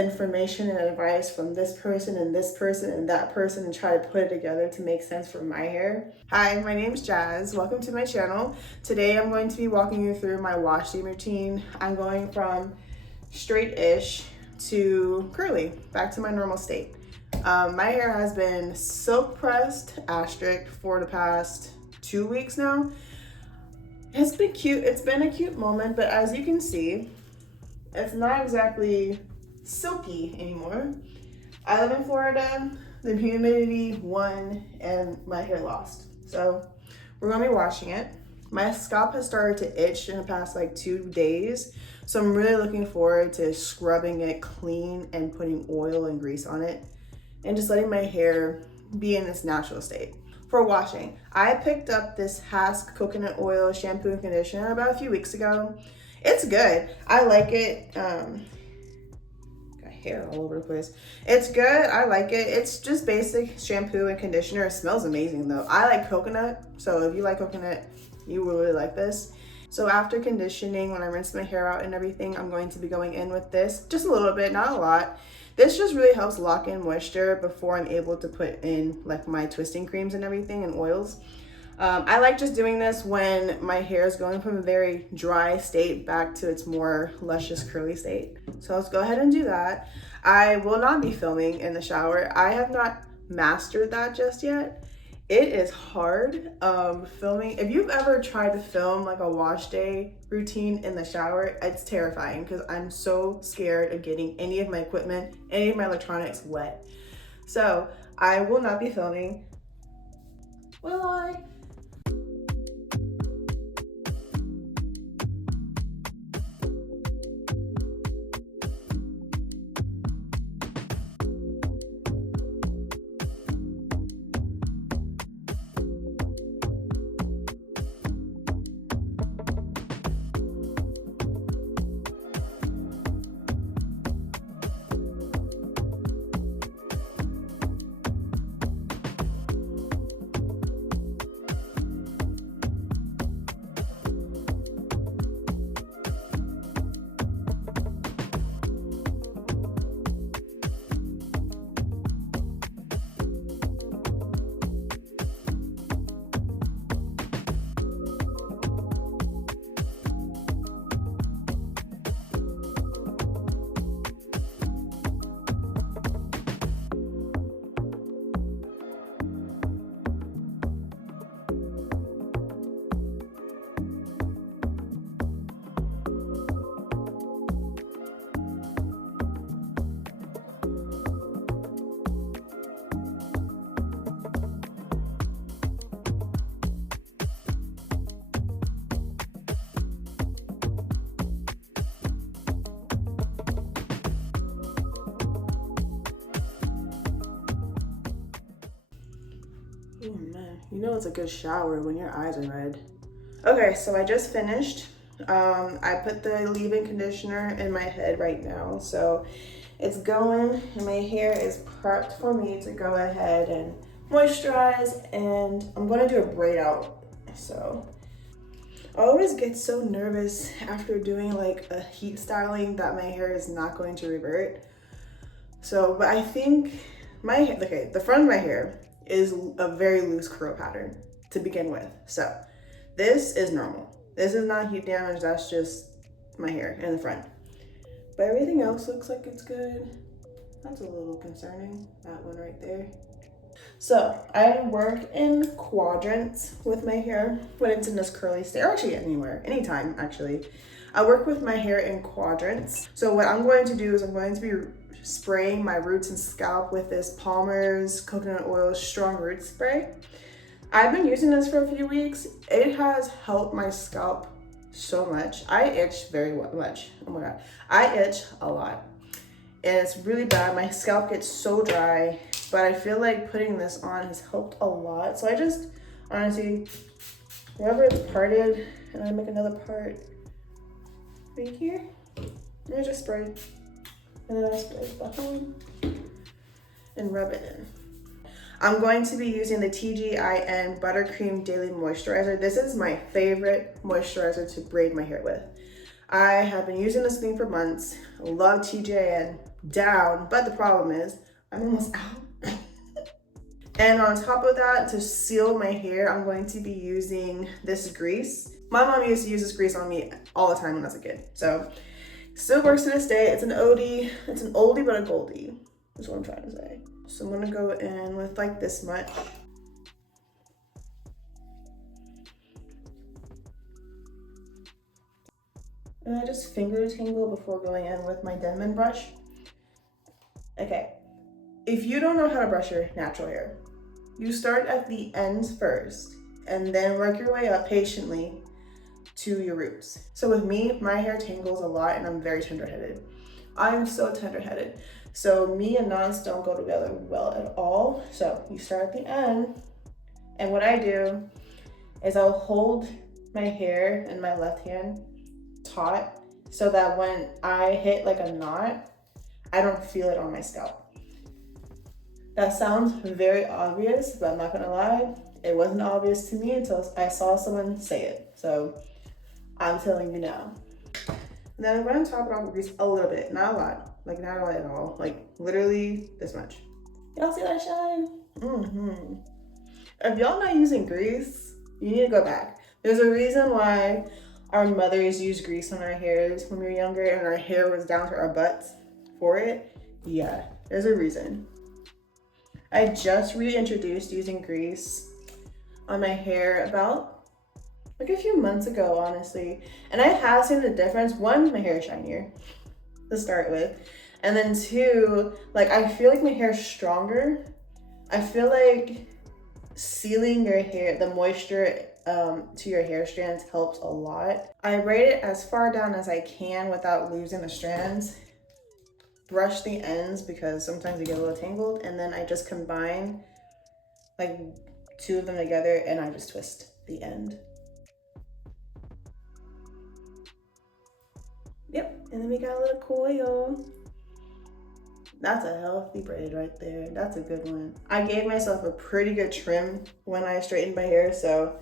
information and advice from this person and this person and that person and try to put it together to make sense for my hair. Hi, my name's Jazz. Welcome to my channel. Today I'm going to be walking you through my wash day routine. I'm going from straight-ish to curly, back to my normal state. My hair has been silk pressed asterisk for the past 2 weeks now. It's been cute. It's been a cute moment, but as you can see, it's not exactly silky anymore. I live in Florida, the humidity won and my hair lost. So we're gonna be washing it. My scalp has started to itch in the past like 2 days. So I'm really looking forward to scrubbing it clean and putting oil and grease on it and just letting my hair be in its natural state. For washing, I picked up this Hask coconut oil shampoo and conditioner about a few weeks ago. It's good. I like it. Got hair all over the place. It's good. I like it. It's just basic shampoo and conditioner. It smells amazing though. I like coconut, so if you like coconut, you will really like this. So after conditioning, when I rinse my hair out and everything, I'm going to be going in with this, just a little bit, not a lot. This just really helps lock in moisture before I'm able to put in like my twisting creams and everything and oils. I like just doing this when my hair is going from a very dry state back to its more luscious curly state. So let's go ahead and do that. I will not be filming in the shower. I have not mastered that just yet. It is hard filming. If you've ever tried to film like a wash day routine in the shower, it's terrifying because I'm so scared of getting any of my equipment, any of my electronics wet. So I will not be filming. Will I? Oh man, you know it's a good shower when your eyes are red. Okay, so I just finished. I put the leave-in conditioner in my head right now, so it's going and my hair is prepped for me to go ahead and moisturize, and I'm gonna do a braid out. So I always get so nervous after doing like a heat styling that my hair is not going to revert. So, but I think okay, the front of my hair is a very loose curl pattern to begin with. So this is normal. This is not heat damage, that's just my hair in the front. But everything else looks like it's good. That's a little concerning, that one right there. So I work in quadrants with my hair when it's in this curly state, or actually anywhere, anytime actually. I work with my hair in quadrants. So what I'm going to do is I'm going to be spraying my roots and scalp with this Palmer's coconut oil strong root spray. I've been using this for a few weeks. It has helped my scalp so much. I itch very much. Oh my God. I itch a lot. And it's really bad. My scalp gets so dry, but I feel like putting this on has helped a lot. So I just, honestly, wherever it's parted, and I make another part right here, and I just spray. And then I spray it back on and rub it in. I'm going to be using the TGIN Buttercream Daily Moisturizer. This is my favorite moisturizer to braid my hair with. I have been using this thing for months. Love TGIN down, but the problem is I'm almost out. And on top of that, to seal my hair, I'm going to be using this grease. My mom used to use this grease on me all the time when I was a kid. So still works to this day. It's an oldie. It's an oldie but a goldie, is what I'm trying to say. So I'm gonna go in with like this much. And I just finger tingle before going in with my Denman brush. Okay, if you don't know how to brush your natural hair, you start at the ends first and then work your way up patiently to your roots. So with me, my hair tangles a lot and I'm very tender-headed. I'm so tender-headed. So me and knots don't go together well at all. So you start at the end, and what I do is I'll hold my hair in my left hand taut so that when I hit like a knot, I don't feel it on my scalp. That sounds very obvious, but I'm not gonna lie, it wasn't obvious to me until I saw someone say it. So I'm telling you now. And then I'm gonna top it off with grease a little bit, not a lot, like not a lot at all, like literally this much. Y'all see that shine? If y'all not using grease, you need to go back. There's a reason why our mothers used grease on our hairs when we were younger and our hair was down to our butts for it. Yeah, there's a reason. I just reintroduced using grease on my hair about like a few months ago, honestly. And I have seen the difference. One, my hair is shinier to start with. And then two, like I feel like my hair is stronger. I feel like sealing your hair, the moisture to your hair strands helps a lot. I braid it as far down as I can without losing the strands. Brush the ends because sometimes they get a little tangled, and then I just combine like two of them together and I just twist the end. Yep, and then we got a little coil. That's a healthy braid right there. That's a good one. I gave myself a pretty good trim when I straightened my hair, so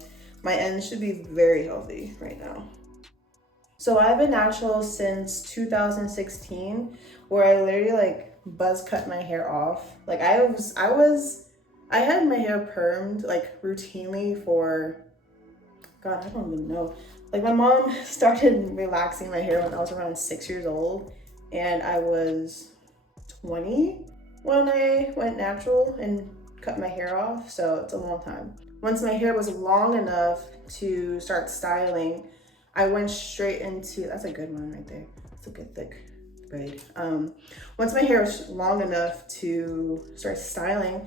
my ends should be very healthy right now. So I've been natural since 2016, where I literally like buzz cut my hair off. Like I had my hair permed like routinely for, God, I don't even know. Like my mom started relaxing my hair when I was around 6 years old, and I was 20 when I went natural and cut my hair off, so it's a long time. Once my hair was long enough to start styling, I went straight into, that's a good one right there. That's a good thick braid. Once my hair was long enough to start styling,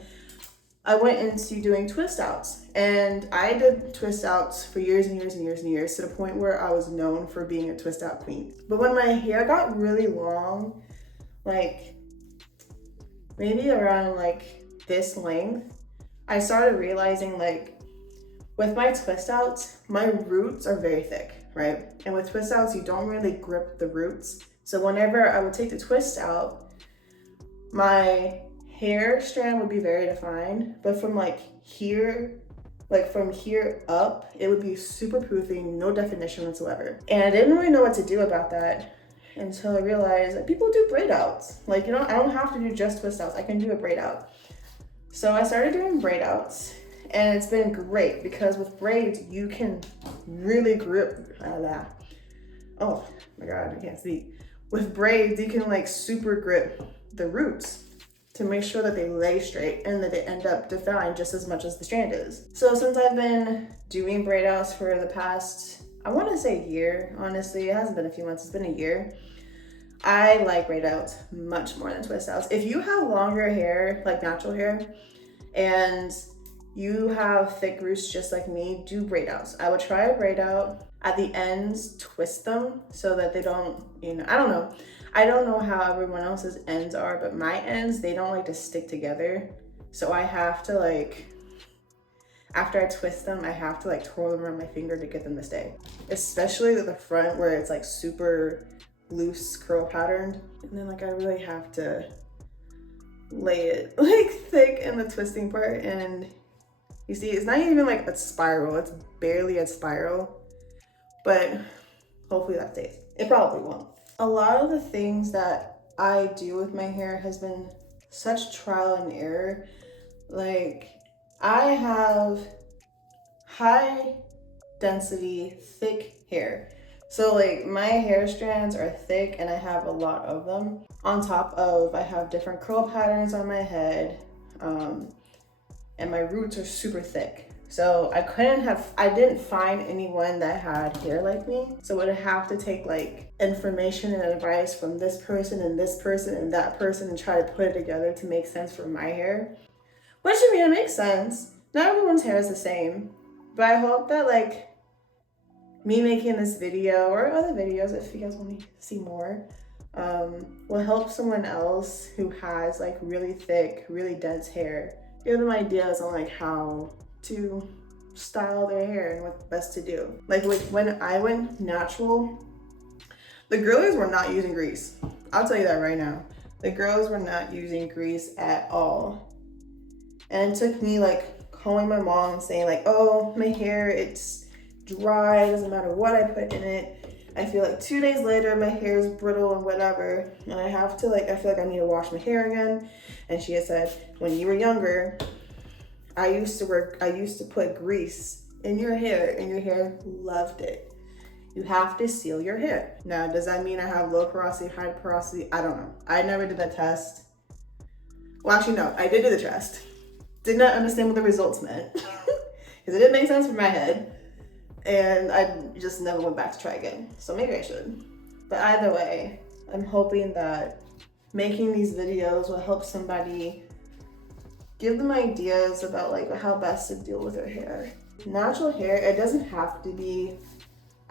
I went into doing twist outs, and I did twist outs for years and years and years and years, to the point where I was known for being a twist out queen. But when my hair got really long, like maybe around like this length, I started realizing like with my twist outs, my roots are very thick, right? And with twist outs, you don't really grip the roots. So whenever I would take the twist out, my hair strand would be very defined, but from like here, like from here up, it would be super poofy, no definition whatsoever. And I didn't really know what to do about that until I realized that people do braid outs. Like, you know, I don't have to do just twist outs, I can do a braid out. So I started doing braid outs, and it's been great because with braids, you can really grip, oh my God, I can't speak. With braids, you can like super grip the roots to make sure that they lay straight and that they end up defined just as much as the strand is. So since I've been doing braid outs for the past, I wanna say year, honestly, it hasn't been a few months, it's been a year. I like braid outs much more than twist outs. If you have longer hair, like natural hair, and you have thick roots just like me, do braid outs. I would try a braid out. At the ends, twist them so that they don't, you know, I don't know. I don't know how everyone else's ends are, but my ends, they don't like to stick together. So I have to like, after I twist them, I have to like twirl them around my finger to get them to stay. Especially at the front where it's like super loose curl patterned. And then like I really have to lay it like thick in the twisting part, and you see it's not even like a spiral, it's barely a spiral, but hopefully that stays. It probably won't. A lot of the things that I do with my hair has been such trial and error. Like, I have high density, thick hair. So like my hair strands are thick and I have a lot of them. On top of, I have different curl patterns on my head, and my roots are super thick. So I didn't find anyone that had hair like me. So I would have to take like information and advice from this person and this person and that person and try to put it together to make sense for my hair. Which, I mean, it makes sense. Not everyone's hair is the same. But I hope that like me making this video or other videos, if you guys want to see more, will help someone else who has like really thick, really dense hair. Give them ideas on like how to style their hair and what's best to do. Like when I went natural, the girlies were not using grease. I'll tell you that right now. The girls were not using grease at all. And it took me like calling my mom and saying like, oh, my hair, it's dry, it doesn't matter what I put in it. I feel like 2 days later, my hair is brittle and whatever. And I feel like I need to wash my hair again. And she had said, when you were younger, I used to put grease in your hair and your hair loved it. You have to seal your hair. Now, does that mean I have low porosity, high porosity? I don't know. I never did that test. Well, actually, no, I did do the test. Did not understand what the results meant because it didn't make sense for my head. And I just never went back to try again. So maybe I should. But either way, I'm hoping that making these videos will help somebody, give them ideas about like how best to deal with their hair. Natural hair, it doesn't have to be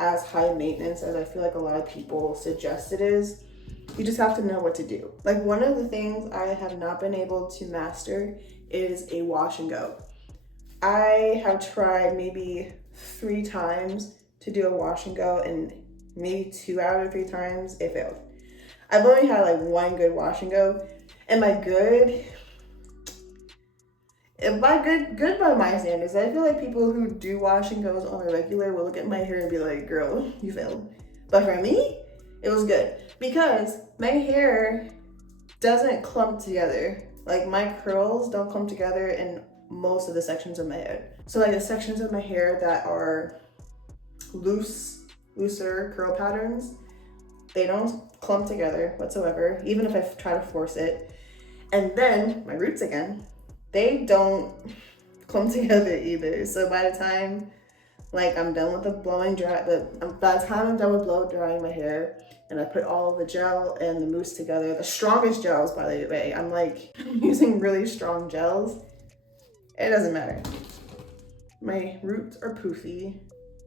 as high maintenance as I feel like a lot of people suggest it is. You just have to know what to do. Like one of the things I have not been able to master is a wash and go. I have tried maybe 3 times to do a wash and go, and maybe 2 out of 3 times it failed. I've only had like 1 good wash and go, and good by my standards. I feel like people who do wash and goes on a regular will look at my hair and be like, girl, you failed. But for me, it was good because my hair doesn't clump together. Like my curls don't clump together in most of the sections of my head. So like the sections of my hair that are looser curl patterns, they don't clump together whatsoever, even if I try to force it. And then my roots again, they don't clump together either. So by the time like I'm done with by the time I'm done with blow drying my hair and I put all of the gel and the mousse together, the strongest gels, by the way, I'm using really strong gels. It doesn't matter. My roots are poofy.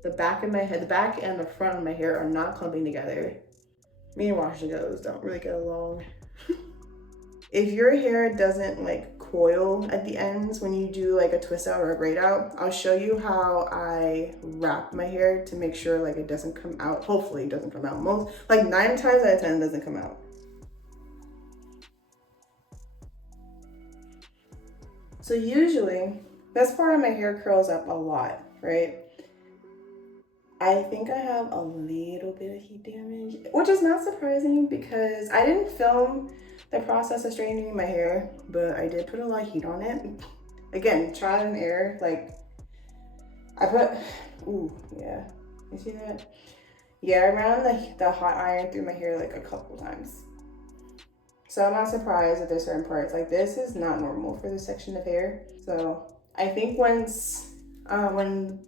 The back and the front of my hair are not clumping together. Me and wash and goes don't really get along. If your hair doesn't like coil at the ends when you do like a twist out or a braid out, I'll show you how I wrap my hair to make sure like it doesn't come out. Hopefully it doesn't come out. Most, like 9 times out of 10 it doesn't come out. So usually, this part of my hair curls up a lot, right? I think I have a little bit of heat damage, which is not surprising because I didn't film the process of straightening my hair, but I did put a lot of heat on it. Again, trial and error. Like I put, yeah, you see that? Yeah, I ran the hot iron through my hair like a couple times. So I'm not surprised that there's certain parts, like this is not normal for this section of hair. So I think when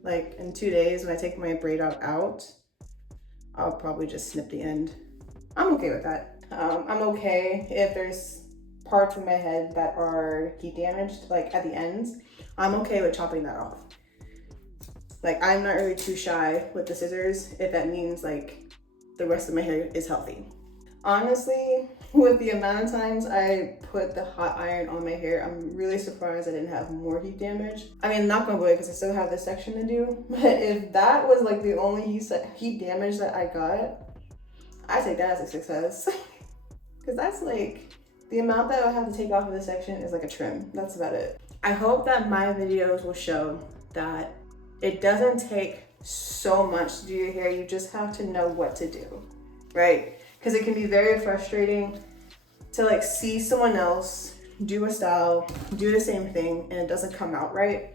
like in 2 days when I take my braid out, I'll probably just snip the end. I'm okay with that. I'm okay if there's parts of my head that are heat damaged, like at the ends. I'm okay with chopping that off. Like I'm not really too shy with the scissors if that means like the rest of my hair is healthy. Honestly, with the amount of times I put the hot iron on my hair, I'm really surprised I didn't have more heat damage. I mean, not gonna because I still have this section to do, but if that was like the only heat damage that I got, I take that as a success. Because that's like, the amount that I have to take off of this section is like a trim. That's about it. I hope that my videos will show that it doesn't take so much to do your hair. You just have to know what to do, right? Because it can be very frustrating to like see someone else do a style, do the same thing, and it doesn't come out right.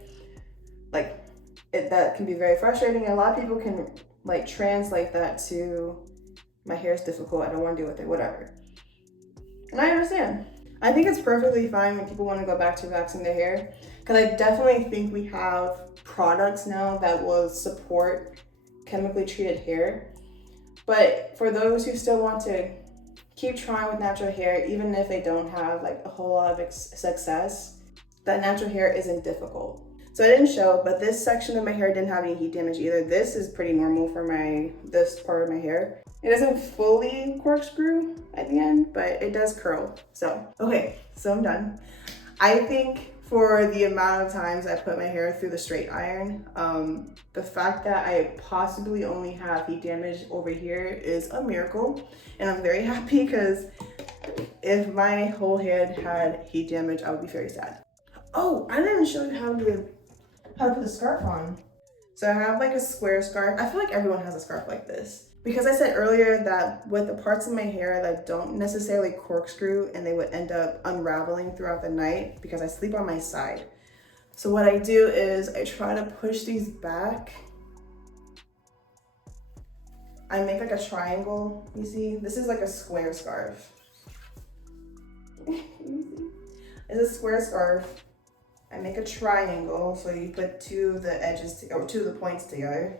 Like that can be very frustrating. A lot of people can like translate that to my hair is difficult, I don't want to deal with it, whatever. And I understand. I think it's perfectly fine when people want to go back to waxing their hair, because I definitely think we have products now that will support chemically treated hair. But for those who still want to keep trying with natural hair, even if they don't have like a whole lot of success, that natural hair isn't difficult. So I didn't show, but this section of my hair didn't have any heat damage either. This is pretty normal for this part of my hair. It doesn't fully corkscrew at the end, but it does curl. So, okay, so I'm done. I think for the amount of times I put my hair through the straight iron, the fact that I possibly only have heat damage over here is a miracle. And I'm very happy, because if my whole head had heat damage, I would be very sad. Oh, I didn't show you how to put the scarf on. So I have like a square scarf. I feel like everyone has a scarf like this. Because I said earlier that with the parts of my hair that don't necessarily corkscrew and they would end up unraveling throughout the night because I sleep on my side. So what I do is I try to push these back. I make like a triangle, you see? This is like a square scarf. It's a square scarf. I make a triangle, so you put two of the edges or two of the points together.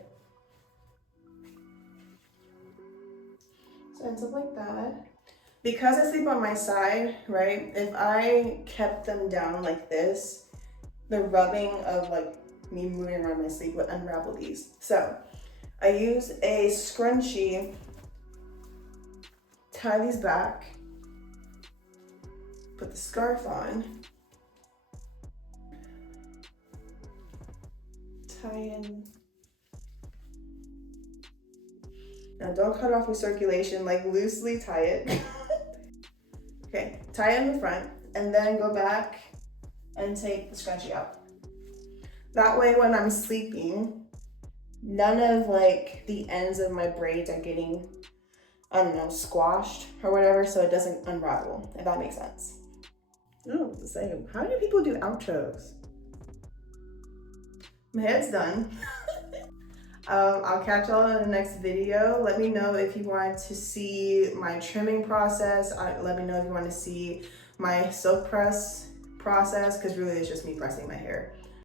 So it ends up like that. Because I sleep on my side, right? If I kept them down like this, the rubbing of like me moving around my sleep would unravel these. So I use a scrunchie, tie these back, put the scarf on, tie in. Now don't cut off your circulation, like loosely tie it. Okay, tie it in the front and then go back and take the scrunchie out. That way when I'm sleeping, none of like the ends of my braids are getting, I don't know, squashed or whatever, so it doesn't unravel, if that makes sense. Oh, the same. How do people do outros? My head's done. I'll catch y'all in the next video. Let me know if you want to see my trimming process. Let me know if you want to see my silk press process, because really it's just me pressing my hair.